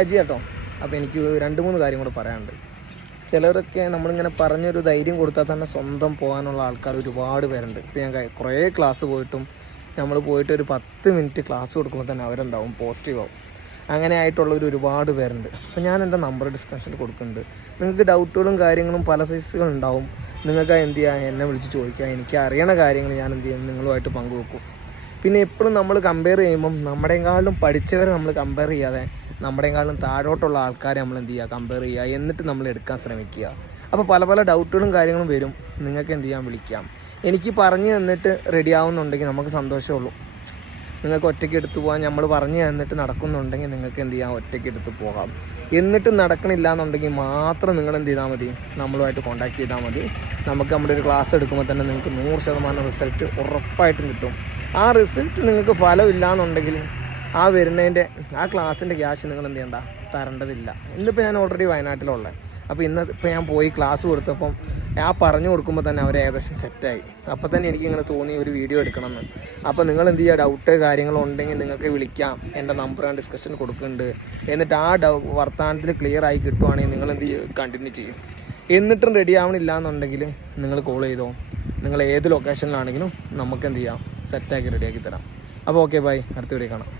അജി കേട്ടോ. അപ്പോൾ എനിക്ക് 2-3 കാര്യം കൂടെ പറയാനുണ്ട്. ചിലരൊക്കെ നമ്മളിങ്ങനെ പറഞ്ഞൊരു ധൈര്യം കൊടുത്താൽ തന്നെ സ്വന്തം പോകാനുള്ള ആൾക്കാർ ഒരുപാട് പേരുണ്ട്. ഇപ്പോൾ ഞാൻ കുറേ ക്ലാസ് പോയിട്ടും നമ്മൾ പോയിട്ട് ഒരു 10 മിനിറ്റ് ക്ലാസ് കൊടുക്കുമ്പോൾ തന്നെ അവരെന്താവും പോസിറ്റീവ് ആവും. അങ്ങനെ ആയിട്ടുള്ളവർ ഒരുപാട് പേരുണ്ട്. അപ്പോൾ ഞാൻ എൻ്റെ നമ്പർ ഡിസ്ക്രിപ്ഷനിൽ കൊടുക്കുന്നുണ്ട്. നിങ്ങൾക്ക് ഡൗട്ടുകളും കാര്യങ്ങളും പല സൈസുകളുണ്ടാവും. നിങ്ങൾക്ക് എന്ത് ചെയ്യുക, എന്നെ വിളിച്ച് ചോദിക്കുക. എനിക്ക് അറിയണ കാര്യങ്ങൾ ഞാൻ എന്ത് ചെയ്യും, നിങ്ങളുമായിട്ട് പങ്കുവെക്കും. പിന്നെ എപ്പോഴും നമ്മൾ കമ്പയർ ചെയ്യുമ്പം നമ്മുടെയെക്കാളും പഠിച്ചവരെ നമ്മൾ കമ്പയർ ചെയ്യാതെ നമ്മുടെയെക്കാളും താഴോട്ടുള്ള ആൾക്കാരെ നമ്മൾ എന്ത് ചെയ്യുക, കമ്പയർ ചെയ്യുക. എന്നിട്ട് നമ്മൾ എടുക്കാൻ ശ്രമിക്കുക. അപ്പോൾ പല ഡൗട്ടുകളും കാര്യങ്ങളും വരും. നിങ്ങൾക്ക് എന്ത് ചെയ്യാൻ വിളിക്കാം. എനിക്ക് പറഞ്ഞു തന്നിട്ട് റെഡി ആവുന്നുണ്ടെങ്കിൽ നമുക്ക് സന്തോഷമുള്ളൂ. നിങ്ങൾക്ക് ഒറ്റയ്ക്ക് എടുത്തു പോകാൻ നമ്മൾ പറഞ്ഞു തന്നിട്ട് നടക്കുന്നുണ്ടെങ്കിൽ നിങ്ങൾക്ക് എന്ത് ചെയ്യാം, ഒറ്റയ്ക്ക് എടുത്ത് പോകാം. എന്നിട്ട് നടക്കണില്ല എന്നുണ്ടെങ്കിൽ മാത്രം നിങ്ങൾ എന്ത് ചെയ്താൽ മതി, നമ്മളുമായിട്ട് കോൺടാക്ട് ചെയ്താൽ മതി. നമുക്ക് നമ്മുടെ ഒരു ക്ലാസ് എടുക്കുമ്പോൾ തന്നെ നിങ്ങൾക്ക് 100% റിസൾട്ട് ഉറപ്പായിട്ടും കിട്ടും. ആ റിസൾട്ട് നിങ്ങൾക്ക് ഫലമില്ല എന്നുണ്ടെങ്കിൽ ആ വരുന്നതിൻ്റെ ആ ക്ലാസ്സിൻ്റെ ക്യാഷ് നിങ്ങൾ എന്ത് ചെയ്യണ്ട, തരേണ്ടതില്ല. ഇന്നിപ്പോൾ ഞാൻ ഓൾറെഡി വയനാട്ടിലുള്ള. അപ്പോൾ ഇപ്പോൾ ഞാൻ പോയി ക്ലാസ് കൊടുത്തപ്പം ആ പറഞ്ഞു കൊടുക്കുമ്പോൾ തന്നെ അവർ ഏകദേശം സെറ്റായി. അപ്പോൾ തന്നെ എനിക്കിങ്ങനെ തോന്നി ഒരു വീഡിയോ എടുക്കണമെന്ന്. അപ്പോൾ നിങ്ങൾ എന്ത് ചെയ്യുക, ഡൗട്ട് കാര്യങ്ങളോ ഉണ്ടെങ്കിൽ നിങ്ങൾക്ക് വിളിക്കാം. എൻ്റെ നമ്പർ ഞാൻ ഡിസ്കഷന് കൊടുക്കുന്നുണ്ട്. എന്നിട്ട് ആ വർത്തമാനത്തിൽ ക്ലിയർ ആയി കിട്ടുവാണെങ്കിൽ നിങ്ങൾ എന്ത് ചെയ്യും, കണ്ടിന്യൂ ചെയ്യും. എന്നിട്ടും റെഡി ആവണില്ല എന്നുണ്ടെങ്കിൽ നിങ്ങൾ കോൾ ചെയ്തോ. നിങ്ങൾ ഏത് ലൊക്കേഷനിലാണെങ്കിലും നമുക്ക് എന്ത് ചെയ്യാം, സെറ്റാക്കി റെഡിയാക്കി തരാം. അപ്പോൾ ഓക്കെ, ബൈ. അടുത്ത വീഡിയോ കാണാം.